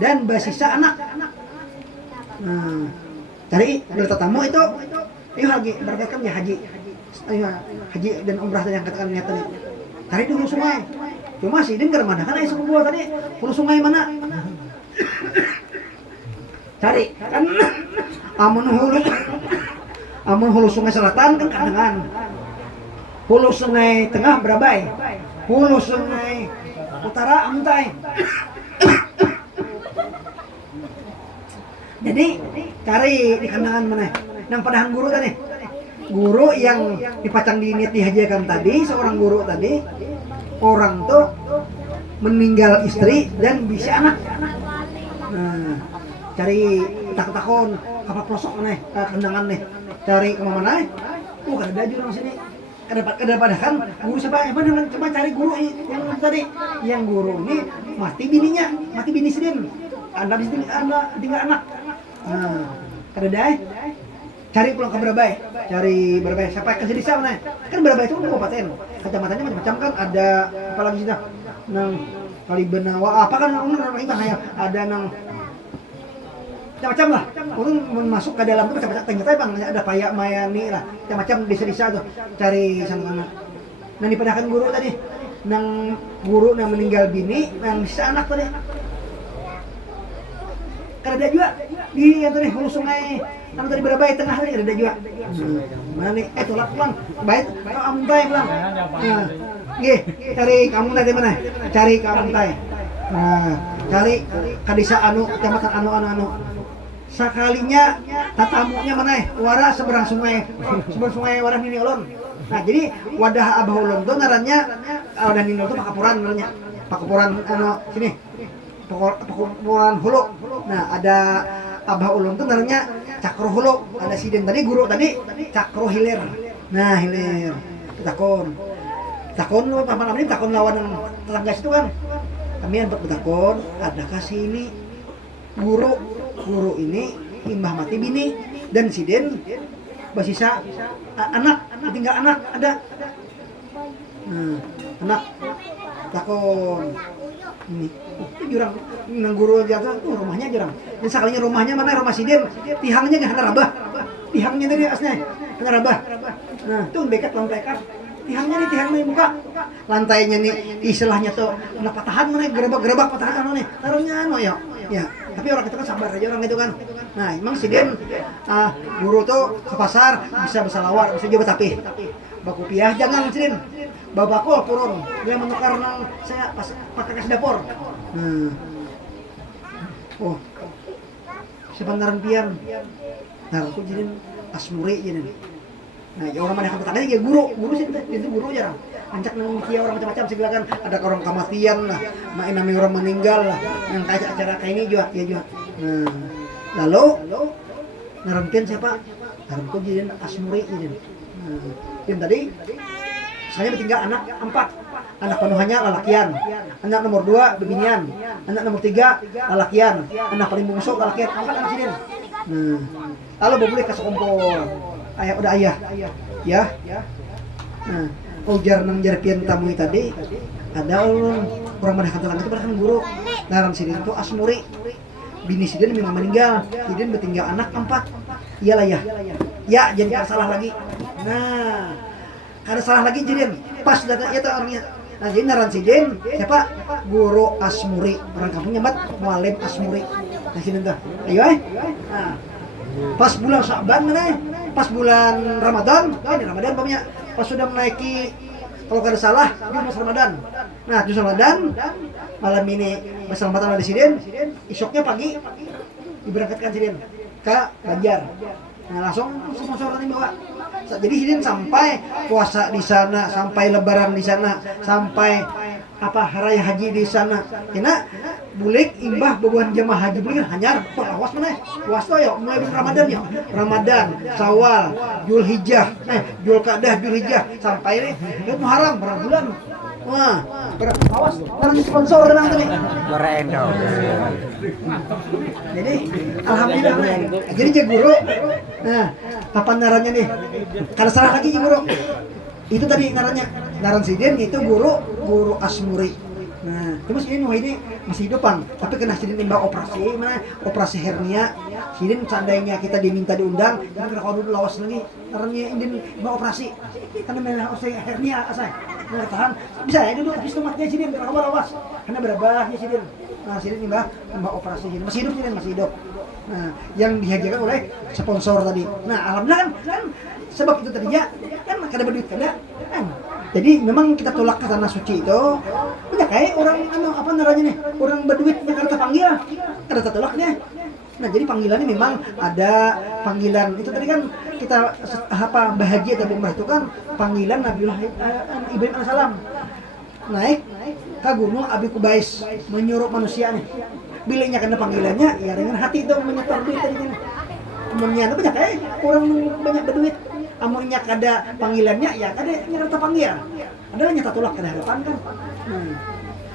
dan bersisa anak. Nah, cari dari tamu itu ayo lagi berkaitan ya haji dan umrah yang katakan niat tadi cari dulu sungai. Cuma sih dia nggak mana kan ayo suku gua tadi hulu sungai mana cari kan amun hulu sungai selatan kan kandangan hulu sungai tengah Berabai hulu sungai utara Amtai. Jadi cari di kandangan mana nang padahan guru tadi guru yang dipacang di niat dihajikan tadi, seorang guru tadi, orang tuh meninggal istri dan bisa anak. Nah, cari takon kapal pelosok nih, kendangan nih, cari kemana nih? Kada ada jurang sini. Kada padahal guru siapa? Coba cari guru yang tadi, yang guru ini mati bininya, mati bini sidin, anda tinggal anak. Nah, kada ada. Cari pulang ke Berabai, cari Berabai. Siapa yang di sana? Kan Berabai itu kan kabupaten, kecamatannya macam-macam kan. Ada apa lagi sih? Nang Kalibenawa, apa kan? Ada nang macam-macam lah. Orang masuk ke dalam itu macam-macam. Ternyata bang ada Payak Mayani lah, macam-macam desa-desa tuh. Cari sana. Nah dipadahkan guru tadi, nang guru yang meninggal bini, nang bisa anak tadi. Karena ada juga di yang tadi hulu sungai, anu tadi Berabai tengah tadi ada juga. Mana nih? Tolak pulang. Baik, Amuntai pulang. Nah, cari kamu tadi mana? Cari kamu tai. Nah, cari kadisa anu, kecamatan anu. Sekalinya tatamunya mana? Wara seberang sungai Wara Nini Ulun. Nah, jadi wadah Abah Ulun tuh ngarannya wadah Nini Ulun tuh Pakapuran ngarannya. Pakapuran anu sini. Pakapuran Hulu. Nah, ada Abah Ulun tuh ngarannya Cakro Hulu. Ada siden tadi guru tadi Cakro Hilir. Nah, Hilir. Takon lu apa namanya? Takon lawan tetangga situ kan. Kami yang bertakon, adakah si ini guru ini imbah mati bini dan siden basisa anak tinggal anak ada. Nah, anak takon ini jurang nang guru jatuh tuh rumahnya jurang. Dan sekalinya rumahnya mana rumah siden tihangnya nggak ada rabah. Tihangnya dari asnya ada rabah. Nah, tuh bekat lang bekat. Tihangnya nih muka. Lantainya nih istilahnya tuh kena patahan mana gerabak patahan anu nih. Taruhnya anu ya. Ya, tapi orang itu kan sabar aja orang itu kan. Nah, emang siden guru tuh ke pasar bisa bersalawar, bisa juga tapi baku piah jangan siden. Babakul turun. Dia menukar nang saya pas pakai kas dapur. Oh. Sebenarnya pian. Nah, aku jadi asmuri jadi. Nah, ya orang mana tetangga ya guru sih itu guru jarang. Ancak nang kia orang macam-macam silakan ada orang kematian lah, main namanya orang meninggal lah. Yang kayak acara kayak ini juga ya juga. Nah, lalu ngarankeun siapa? Ngarankeun jadi asmuri jadi. Nah, yang tadi saya tinggal anak 4. Anak penuhannya lalakian. Anak nomor 2 bebinian. Anak nomor 3 lalakian. Anak paling bungsu lalakian. 4 anak sini. Nah, lalu boleh kasih kompor. Ayah udah ayah. Ya. Nah, ujar nang jarpian tamu tadi ada orang mana kantoran itu bahkan guru. Dalam sini itu asmuri. Bini sidin memang meninggal. Sidin bertinggal anak 4. Iyalah ya. Ya, jadi salah lagi. Nah, ada salah lagi jadian pas data itu orangnya. Nah jadi naran sidin siapa guru asmuri orang kampungnya mat mualim asmuri. Nah sini tuh ayo nah pas bulan Sya'ban mana pas bulan Ramadan ini Ramadan pokoknya pas sudah menaiki kalau kada salah juz Ramadan. Nah juz Ramadan malam ini berselamatan ada sidin isoknya pagi diberangkatkan sidin ke Banjar. Nah langsung sponsor ini bawa. Jadi sidin sampai puasa di sana, sampai lebaran di sana, sampai hari haji di sana. Kena bulik imbah bebuan jemaah haji bulik hanyar awas mana? Puas to ya mulai bulan Ramadan ya. Ramadan, Syawal, Zulhijjah, Zulqa'dah, Zulhijjah sampai ini Muharram berapa bulan? Wah, awas orang sponsor dengan tadi. Gorendo. Jadi alhamdulillah. Jadi je guru. Nah, kapan narannya nih? Kalau salah lagi guru. Itu tadi naran sidin itu guru asmuri. Nah, terus ini masih hidup Bang, tapi kena sidin timbang operasi hernia. Sidin seandainya kita diminta diundang, kita kena dulu lawas lagi. Narannya indin operasi. Karena memang hernia asal. Nah, tahan bisa ya duduk habis tomatnya sidin lawas. Karena berabahnya sidin. Nah, sidin timbang operasi sidin. Masih hidup. Nah, yang dihadirkan oleh sponsor tadi. Nah, alhamdulillah kan sebab itu tadinya kan kada berduit kada kan. Jadi memang kita tolak ke tanah suci itu. Banyak kayak orang apa namanya nih? Orang berduit yang kada terpanggil, kada tertolaknya. Nah, jadi panggilannya memang ada panggilan. Itu tadi kan kita bahagia dan umrah itu kan panggilan Nabiullah Ibrahim alaihissalam naik ke gunung Abi Kubais menyuruh manusia nih. Bilangnya karena panggilannya ya dengan hati dong menyetor duit tadi kan. Amunnya banyak orang banyak berduit. Amunnya kada panggilannya ya kada nyerta panggil. Adalah nyata tulak kada harapan kan.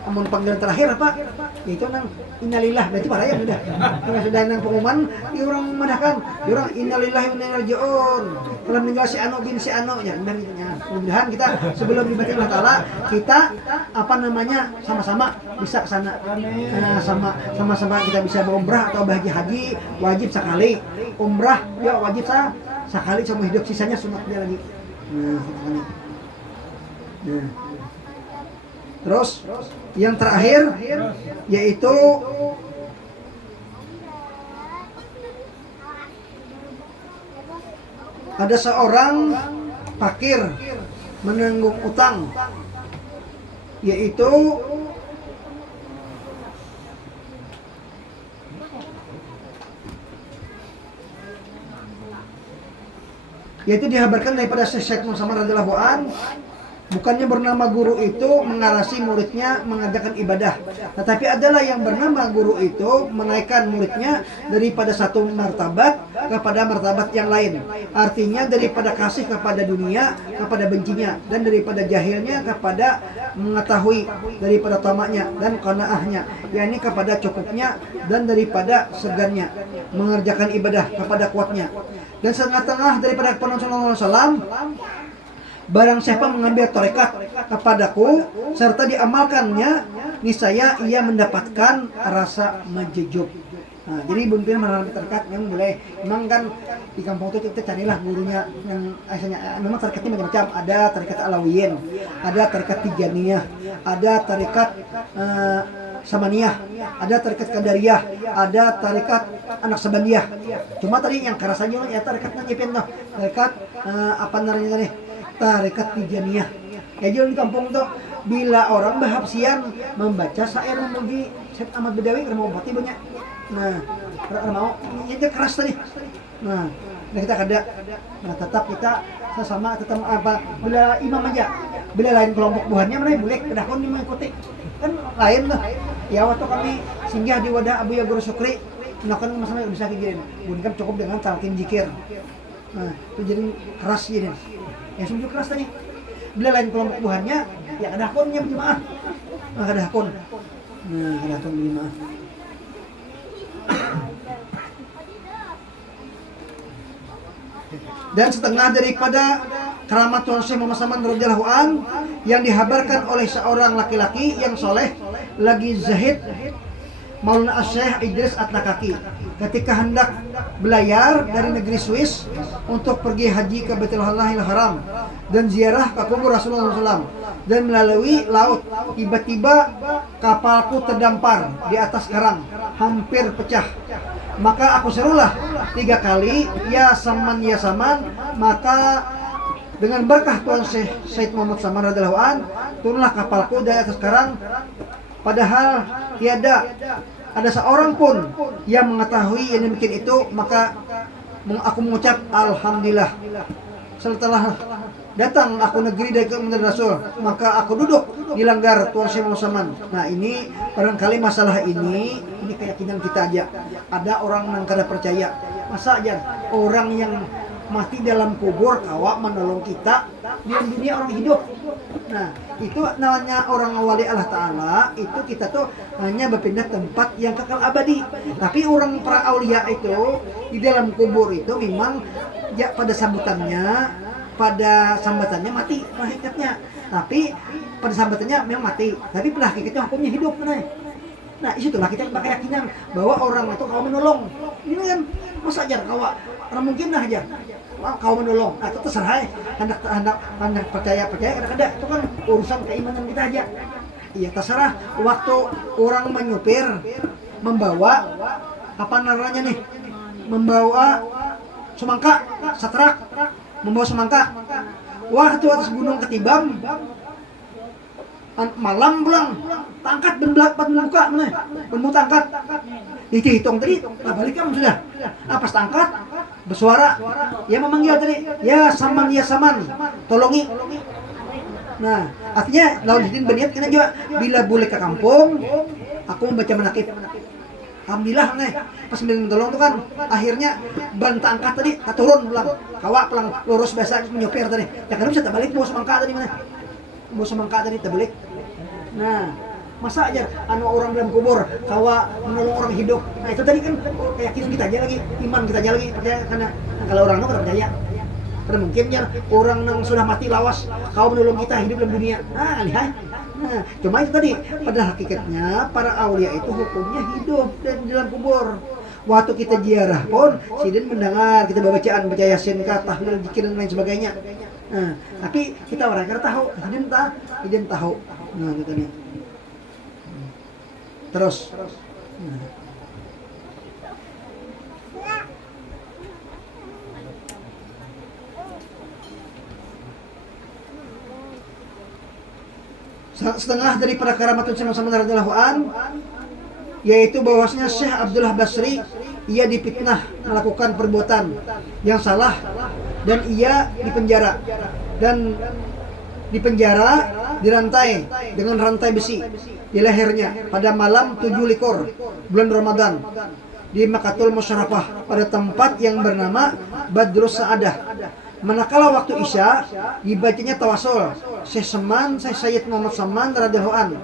Amun panggilan terakhir apa? Itu nang innalillah berarti para ya sudah. Kalau sudah nang pengumuman, di orang menahkan, di orang innalillahi wa inna ilaihi raji'un. Kalau meninggal si Anu bin si Anu ya benar gitu ya. Mudah-mudahan kita sebelum dibaca Allah Taala kita sama-sama bisa ke sana. Sama-sama kita bisa berumrah atau bahagia haji wajib sekali. Umrah ya wajib sekali seumur hidup, sisanya sunatnya lagi. Terus yang terakhir yaitu ada seorang fakir menanggung utang, yaitu dihabarkan daripada Syekh Muhammad radhiyallahu anhu. Bukannya bernama guru itu mengarasi muridnya mengajarkan ibadah, tetapi adalah yang bernama guru itu menaikkan muridnya daripada satu martabat kepada martabat yang lain. Artinya daripada kasih kepada dunia kepada bencinya, dan daripada jahilnya kepada mengetahui, daripada tamaknya dan qanaahnya, yakni kepada cukupnya, dan daripada segannya mengerjakan ibadah kepada kuatnya. Dan setengah-tengah daripada Rasulullah SAW, barang siapa mengambil tarekat kepadaku serta diamalkannya, niscaya ia mendapatkan rasa menjejub. Nah, jadi buntun mengalami tarekat yang boleh. Memang kan di kampung itu kita carilah gurunya yang asalnya. Memang tarekatnya macam-macam. Ada tarekat Alawiyin, ada tarekat Tijaniyah, ada tarekat Samaniyah, ada tarekat Qadariyah, ada tarekat Anak Sabandiyah. Cuma tadi yang kerasannya ya tarekatnya nyepin tuh. Tarekat apa namanya tadi? Tarekat Tijaniyah. Ya jadi di kampung tuh bila orang bahapsian membaca syair memuji Syekh Ahmad Badawi karena mau bati banyak. Nah, mau ini keras tadi. Nah, kita kada. Nah, tetap kita sama tetap apa bila imam aja. Bila lain kelompok buahnya mana boleh kedahon mengikuti. Kan lain lah. Ya waktu kami singgah di wadah Abu Ya Guru Syukri, melakukan masalah bisa kayak gini. Bukan cukup dengan talqin zikir. Nah, itu jadi keras jadi. Ya sungguh keras tadi. Bila lain kelompok buahnya, ya kadakonnya berjemaah. Nah, kadakon. Nah, kadakon berjemaah. Dan setengah daripada keramat Tuhan Syekh Muhammad Saman radhiyallahu an yang dihabarkan oleh seorang laki-laki yang soleh lagi zahid, Maulana Syekh Idris At-Nakaki, ketika hendak belayar dari negeri Swiss untuk pergi haji ke Baitullahil Haram dan ziarah ke kubur Rasulullah SAW, dan melalui laut tiba-tiba kapalku terdampar di atas karang, hampir pecah. Maka aku serulah 3 kali, ya Saman, maka dengan berkah Tuhan Syekh Muhammad Saman radhiyallahu an, turunlah kapalku dari atas karang, padahal tiada ada seorang pun yang mengetahui yang demikian itu. Maka aku mengucap alhamdulillah. Setelah datang aku negeri dari kemudian Rasul, maka aku duduk di langgar Tuhan Syekh Muhammad Saman. Nah, ini barangkali masalah ini keyakinan kita aja. Ada orang yang kada percaya. Masa aja orang yang mati dalam kubur kawa menolong kita di dunia orang hidup. Nah, itu namanya orang wali Allah Ta'ala. Itu kita tuh hanya berpindah tempat yang kekal abadi. Tapi orang para aulia itu di dalam kubur itu memang ya pada sambutannya mati hakikatnya. Tapi pada sambutannya memang mati. Tapi pada hakikatnya hukumnya hidup. Nah, isitulah kita pakai keyakinan bahwa orang itu kau menolong. Ini kan masa aja orang mungkin lah aja kau menolong. Nah, itu terserah hendak percaya kadang-kadang itu kan urusan keimanan kita aja. Iya, terserah. Waktu orang menyupir membawa apa namanya nih? Membawa semangka, setrak, membawa semangka. Waktu atas gunung Ketibam malam pulang tangkat ben muka mana ben tangkat dihitung tadi, balik kamu sudah. Pas tangkat, bersuara, ya memanggil tadi, ya saman, tolongi. Nah, artinya lawan Sidin berniat kena juga bila boleh ke kampung, aku membaca menakib. Alhamdulillah nih, pas tolong tuh kan, akhirnya bantah angkat tadi, turun pulang, kawak pulang lurus biasa menyopir tadi. Ya kan bisa terbalik bawa semangka tadi mana? Bawa semangka tadi terbalik. Nah, masa aja orang dalam kubur kawa menolong orang hidup. Nah itu tadi kan keyakinan kita aja lagi, iman kita aja lagi percaya karena kalau orang itu percaya. Karena mungkin ya orang yang sudah mati lawas kau menolong kita hidup dalam dunia. Nah, lihat. Nah, cuma itu tadi pada hakikatnya para aulia itu hukumnya hidup dan di dalam kubur. Waktu kita ziarah pun Sidin mendengar kita bacaan baca yasin, tahlil, zikir dan lain sebagainya. Nah, tapi kita orang yang tahu, Sidin tahu. Nah, itu tadi. Terus. Nah. Setengah daripada karamatun sama-sama radhiyallahu an, yaitu bahwasanya Syekh Abdullah Basri ia difitnah melakukan perbuatan yang salah dan ia dipenjara dirantai dengan rantai besi di lehernya pada malam 7 likur bulan Ramadan di Makatul Musyarafah pada tempat yang bernama Badrus Sa'adah. Manakala waktu Isya dibacanya tawasul Syekh Sayyid Muhammad Saman radhiyallahu an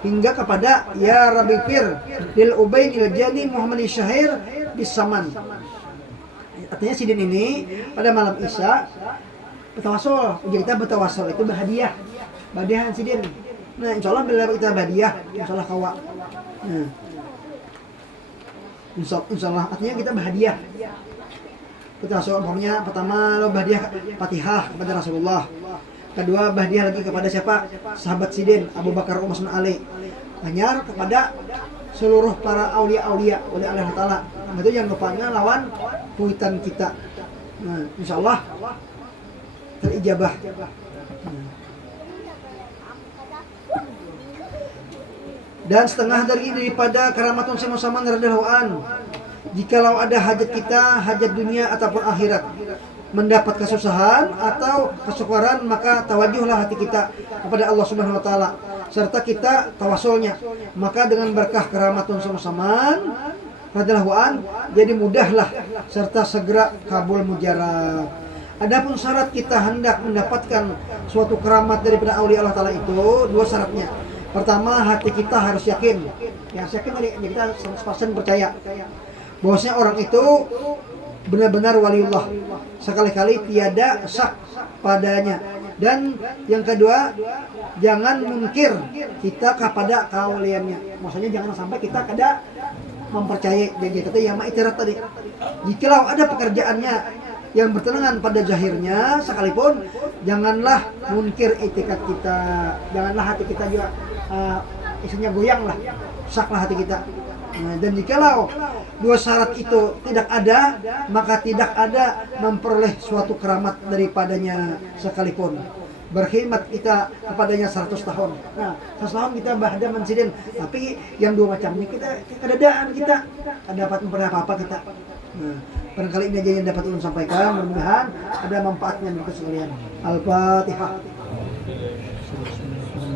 hingga kepada ya Rabbi Fir lil Ubaidil Jani Muhammad Syahir bis Saman. Artinya Sidin ini pada malam Isya bertawasul. Jadi kita bertawasul itu berhadiah. Badiahan Sidin. Nah, insyaallah bila kita badiah, insyaallah kawa. Nah. Insyaallah artinya kita berhadiah. Kita soalnya pertama lo bahdiah Fatihah kepada Rasulullah. Kedua bahdiah lagi kepada siapa? Sahabat Sidin Abu Bakar Umar bin Ali. Anyar kepada seluruh para aulia-aulia oleh Allah Taala. Itu yang rupanya lawan puitan kita. Nah, insyaallah terijabah. Dan setengah daripada karamatun sama-sama radhiyallahu an. Jikalau ada hajat kita, hajat dunia ataupun akhirat, mendapat kesusahan atau kesyukuran, maka tawajuhlah hati kita kepada Allah Subhanahu wa taala serta kita tawasulnya. Maka dengan berkah karamatun sama-sama radhiyallahu an, jadi mudahlah serta segera kabul mujarab. Adapun syarat kita hendak mendapatkan suatu keramat daripada aulia Allah taala itu dua syaratnya. Pertama, hati kita harus yakin. Yang yakin tadi kita 100% percaya bahwasanya orang itu benar-benar waliullah, sekali-kali tiada syak padanya. Dan yang kedua, jangan mungkir kita kepada kauliannya. Maksudnya jangan sampai kita kada mempercayai janji kita yang ma'itirat tadi. Jikalau ada pekerjaannya yang bertentangan pada zahirnya sekalipun, janganlah mungkir itikat kita, janganlah hati kita juga isinya goyang lah, saklah hati kita. Nah, dan jikalau dua syarat itu tidak ada, maka tidak ada memperoleh suatu keramat daripadanya sekalipun. Berkhidmat kita kepadanya 100 tahun. Nah, 100 tahun kita bahada mensidin, tapi yang dua macam ini kita kedadaan kita dapat memperoleh apa-apa kita. Nah, barangkali ini aja yang dapat ulun sampaikan, mudah-mudahan ada manfaatnya untuk sekalian. Al-Fatihah.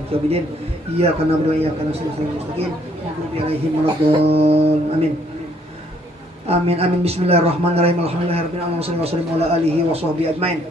Bismillahirrahmanirrahim. Iya karena berdoa ya karena mustaqim. Amin. Amin amin. Bismillahirrahmanirrahim. Alhamdulillahirabbil alamin. Wassallallahu ala alihi wa sahbihi ajmain.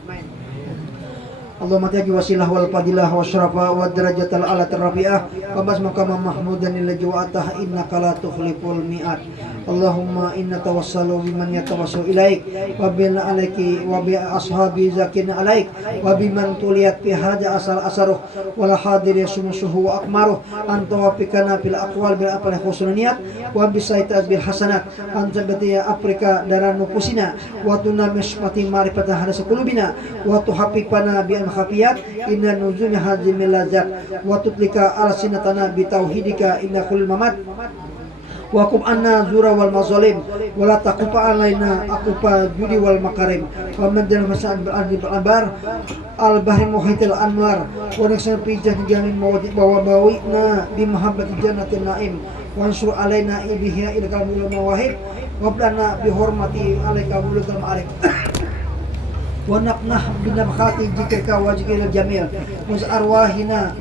Allahumma taji wasilah wal fadilah wa syarafa wa darajatal ala rafi'ah wa basmaka mahmudan lillahi wa atah innaka la tukhliful mi'ad. Allahumma inna tawassalu biman yatawassalu ilaik wa bil alaiki wa bi ashabi zakin alaik wa biman tuliyat fi haja asal asaruh wal hadir yasumusuhu wa akmaruh anta wafikana fil aqwal bil apal husniyat wa bi saitat bil hasanat anta batiya afrika daran nufusina wa tunamish mati marifata hadas qulubina wa tuhaffifana bi khafiyat inna nuzulnya hazimil lazat wa tutlika al sinatana bi tauhidika inna kull mamat wa kum anna zura wal mazalim wa la taqufa alaina aqufa judi wal makarim wa madal masa'ad bil ardi bil abar al bahri muhitil anwar wa naksan fi jamin mawdi wa bawina bi mahabbati jannatin naim wa ansur alaina ibiha ila kamul mawahib wa blana bi hormati alaika mulul ma'arif wa naqnah binabkhati jikrika wa jikril jamil wa arwahina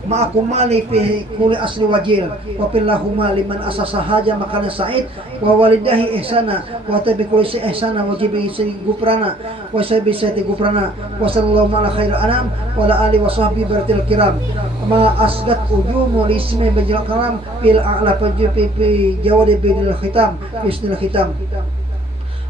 ma'akum mali fi kulli asli wajil wa billahumma liman asasa haja makana sa'id wa walidahi ihsana wa tabi kulli ihsana wa jibi guprana wa sabi sati guprana wa sallallahu ala khairil anam wa ala ali wa sahbi baratil kiram ma asgat ujumu li ismi bajil kalam bil a'la fi jawadi bil khitam bismil khitam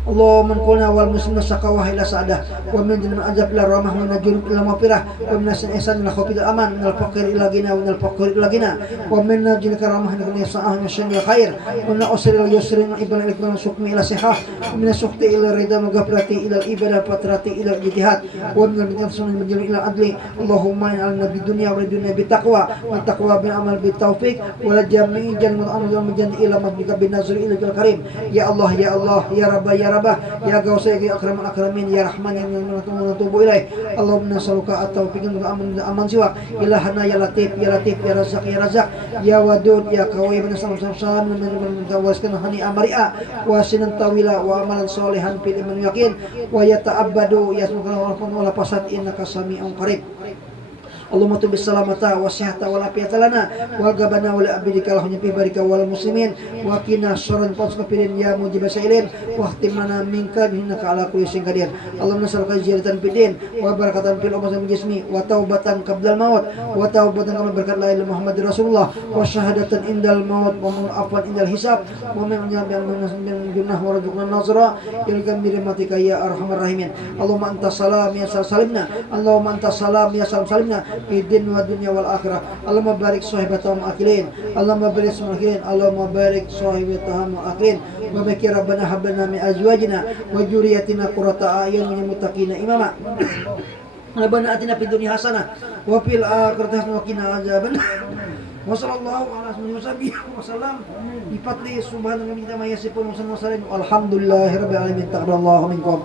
Allahumma qulna wal muslimina saqawah ila sa'adah wa min min azab ila rahmah wa najur ila mafirah wa min nasin ihsan ila khafid aman min al faqir ila ghina wa min al faqir ila ghina wa min najil karamah ila sa'ah min syarri ila khair wa min usri ila yusri wa ibn al sukmi ila sihah wa min sukhti ila ridha wa ghafrati ila ibadah patrati ila ijtihad wa min sunan majil ila adli Allahumma al nabi dunya wa dunya bi taqwa wa taqwa bil amal bi taufiq wa la jami'i jan wa amal ila madika bin nazri ila karim ya Allah ya Allah ya rabb ya Rabah ya Gausa ya akraman akramin ya Rahman yang menatubu ilaih Allahumma nasaluka at-taufiq wa aman siwa ilahana ya latif ya razak ya razak ya wadud ya qawi bin sam mentawaskan hani amaria wa sinan tawila wa amalan solehan fil iman yakin wa yata'abbadu yasmuka wa pasat innaka sami'un qarib Allahumma tubis salamata wa sihata wa lafiyata lana wa gabana wa abidika lahnya fi barika wal muslimin wa qina syarran fasqafirin ya mujib sailin wa khtimana minka innaka ala kulli syai'in qadir Allahumma sallallahu ziyaratan fid wa barakatan fil ummi jismi wa taubatan qabla al maut wa taubatan qabla barakat la ilaha Muhammad rasulullah wa syahadatan indal maut wa afwan indal hisab wa min junnah wa rzuqna nazra ilka birahmatika ya arhamar rahimin Allahumma anta salam ya salimna Allahumma anta salam ya salimna في الدين والدنيا والآخرة اللهم بارك صاحبتهم أكلين اللهم بارك صاحبتهم اللهم بارك صاحبتهم أكلين وبك ربنا هب لنا من أزواجنا وذرياتنا قرة أعين للمتقين إماما ربنا آتنا في الدنيا حسنة وفي الآخرة حسنة وقنا عذاب النار وصلى الله على سيدنا وسلم بفضل سبحان الله ما يصفون وسلم والحمد لله رب العالمين تقبل الله منكم